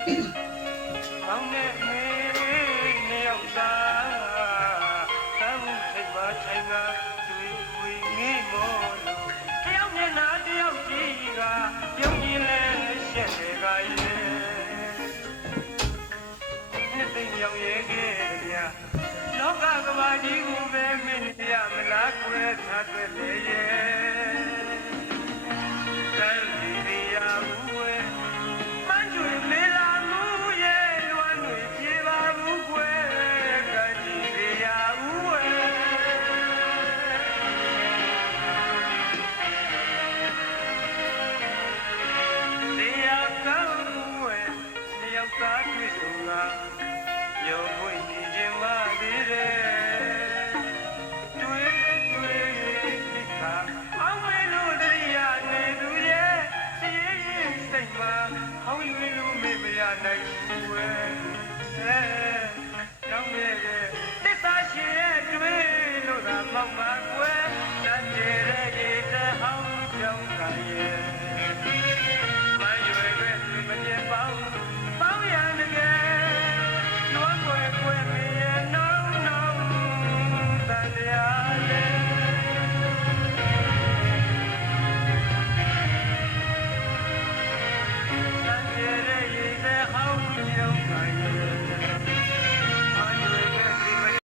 မောင်နဲ့မေနှစ်ယောက်သာတမ်းထိပ်ပါထိုင်ကကျွေးဝေငေးမောလို့တယောက်မျက်နှာတယောက်ကြည့်ကပြုံးရင်လဲရှက်တွေကရဲ့နှစ်သိမ့်ရောက်ရဲ့ခဲ့ဗျာလောကကဘာကြီးကိုပဲမင်းရမလားကွယ်ထားတဲ့ရဲ့တန်ဒီရာဘူးဝဲမန်ကျွေမေလာမှုရဲ့လွမ်းတွေပြေပါဘူးကွယ်ကကြီးရာဘူးဝဲတရားကောင်းဝဲတယောက်သားတွေ့ဆုံးကယုံ